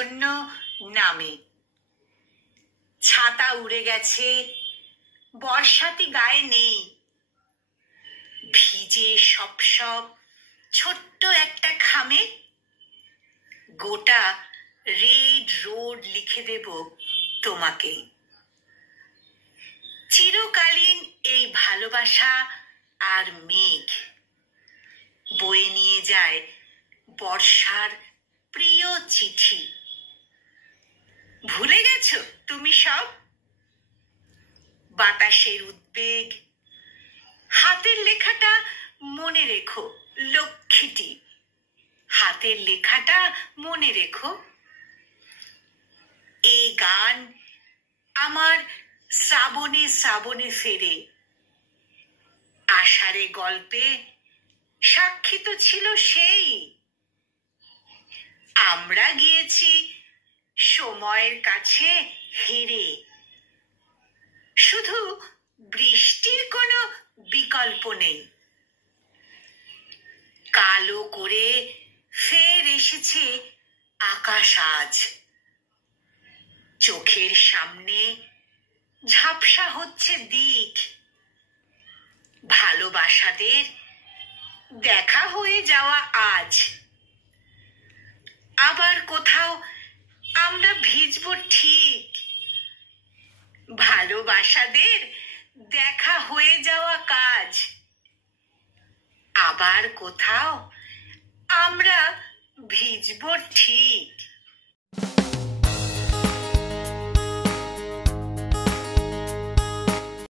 জন্য নামে। ছাতা উড়ে গেছে, বর্ষাতি গায়ে নেই। ভিজে সব ছোট্ট একটা খামে গোটা রেড রোড লিখে দেব তোমাকে। চিরকালীন এই ভালোবাসা আর মেঘ বয়ে নিয়ে যায় বর্ষার প্রিয় চিঠি। ভুলে গেছো তুমি সব? বাতাসের উদ্বেগ, হাতের লেখাটা মনে রেখো লক্ষ্মীটি। হাতের লেখাটা মনে রেখো। এই গান আমার শ্রাবণে শ্রাবণে ফেরে। আষাঢ়ে গল্পে সাক্ষী তো ছিল সেই। আমরা গিয়েছি সময়ের কাছে হেরে। শুধু বৃষ্টির কোনো বিকল্প নেই। কালো করে ফের এসেছে আকাশ আজ। চোখের সামনে ঝাপসা হচ্ছে দিক। ভালোবাসাদের দেখা হয়ে যাওয়া আজ। আবার কোথাও আমরা ভিজবো ঠিক। ভালোবাসাদের দেখা হয়ে যাওয়া কাজ। আবার কোথাও আমরা ভিজবো ঠিক।